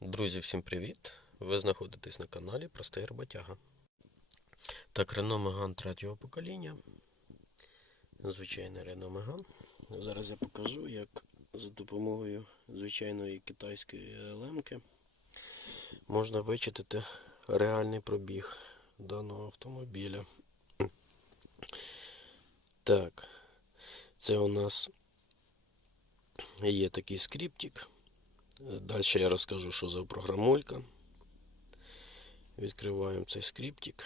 Друзі, всім привіт! Ви знаходитесь на каналі Простий Роботяга. Так, Renault Megane третього покоління. Звичайний Renault Megane. Зараз я покажу, як за допомогою звичайної китайської лемки можна вичитати реальний пробіг даного автомобіля. Так, це у нас є такий скриптик. Далі я розкажу, що за програмулька. Відкриваємо цей скриптик.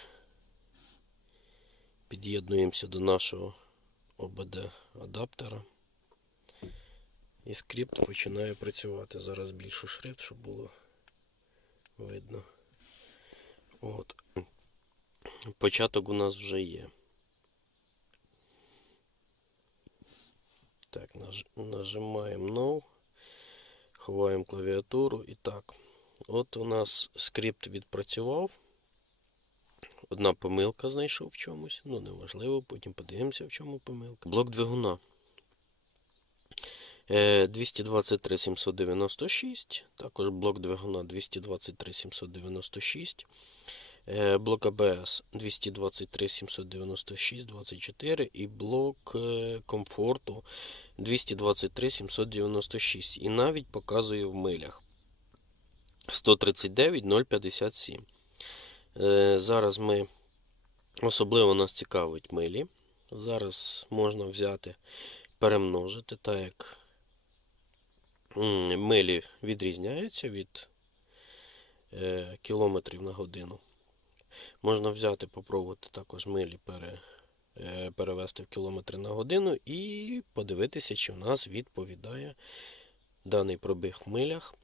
Під'єднуємося до нашого OBD адаптера. І скрипт починає працювати. Зараз більшу шрифт, щоб було видно. От. Початок у нас вже є. Так, наж... нажимаємо No. Ховаємо клавіатуру і так. От у нас скрипт відпрацював. Одна помилка знайшов в чомусь. Ну, неважливо, потім подивимося, в чому помилка. Блок двигуна. Е, 223 796. Також блок двигуна 223 796. Е, Блок АБС 223 796 24 і блок е, комфорту 223 796 і навіть показує в милях 139 057. Е, Зараз ми особливо нас цікавить милі. Зараз можна взяти, перемножити, так як милі відрізняються від е, кілометрів на годину. Можна взяти, попробувати також милі пере, е, перевести в кілометри на годину і подивитися, чи в нас відповідає даний пробіг в милях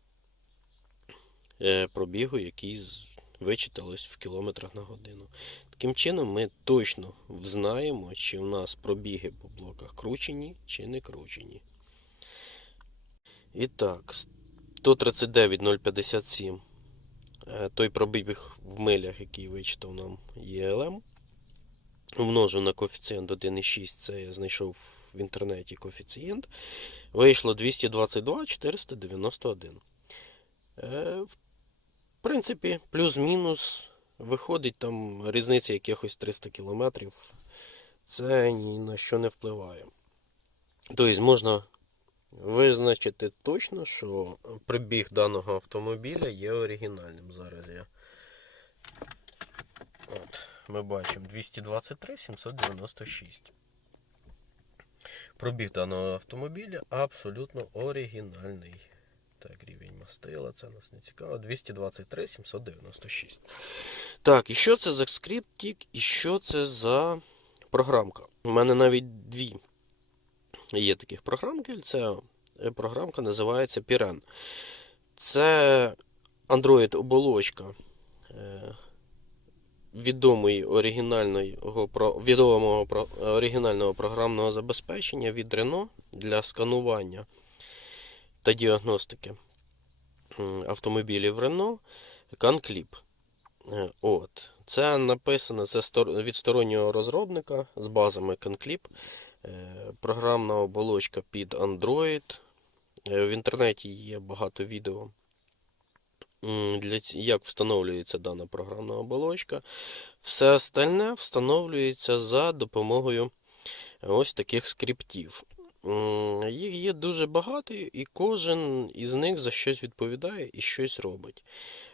е, пробігу, який вичиталось в кілометрах на годину. Таким чином, ми точно взнаємо, чи в нас пробіги по блоках кручені чи не кручені. І так, 139,057 Е, той пробіг в милях, який вичитав нам ЄЛМ. Умножу на коефіцієнт 1,6, це я знайшов в інтернеті коефіцієнт. Вийшло 222 491. Е, в принципі, плюс-мінус виходить там різниця якихось 300 кілометрів. Це ні на що не впливає. Тобто можна визначити точно, що прибіг даного автомобіля є оригінальним. Зараз я. От, ми бачимо 223 796. Пробіг даного автомобіля абсолютно оригінальний. Так, рівень мастила, це нас не цікаво. 223 796. Так, і що це за скриптик, і що це за програмка? У мене навіть дві є таких програмки. Це е, програмка називається Piran. Це Android-оболочка е, відомої оригінального, відомого оригінального програмного забезпечення від Renault для сканування та діагностики автомобілів Renault CanClip. Е, От. Це написано це від стороннього розробника з базами CanClip. Е, Програмна оболочка під Android. Е, В інтернеті є багато відео, для, як встановлюється дана програмна оболочка. Все остальне встановлюється за допомогою ось таких скриптів. Їх є дуже багато, і кожен із них за щось відповідає і щось робить.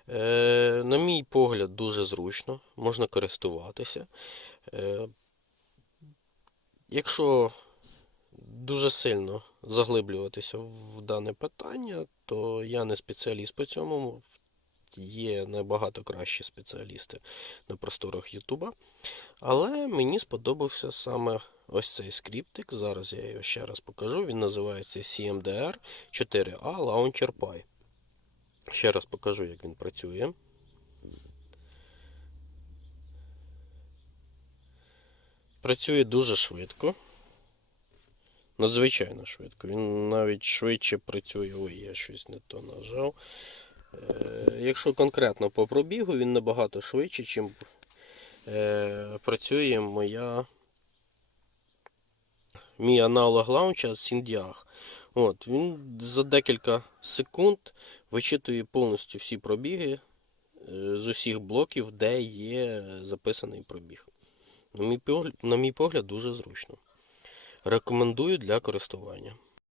Е, на мій погляд, дуже зручно, можна користуватися. Якщо дуже сильно заглиблюватися в дане питання, то я не спеціаліст по цьому. Є набагато кращі спеціалісти на просторах Ютуба. Але мені сподобався саме ось цей скриптик. Зараз я його ще раз покажу. Він називається CMDR 4A Launcher Pi. Ще раз покажу, як він працює. Працює дуже швидко. Надзвичайно швидко. Він навіть швидше працює. Ой, я щось не то нажав. Е, якщо конкретно по пробігу, він набагато швидше, ніж е, працює моя мій аналог лаунча Syndiag. От, він за декілька секунд вичитує повністю всі пробіги е, з усіх блоків, де є записаний пробіг. На мій погляд, дуже зручно. Рекомендую для користування.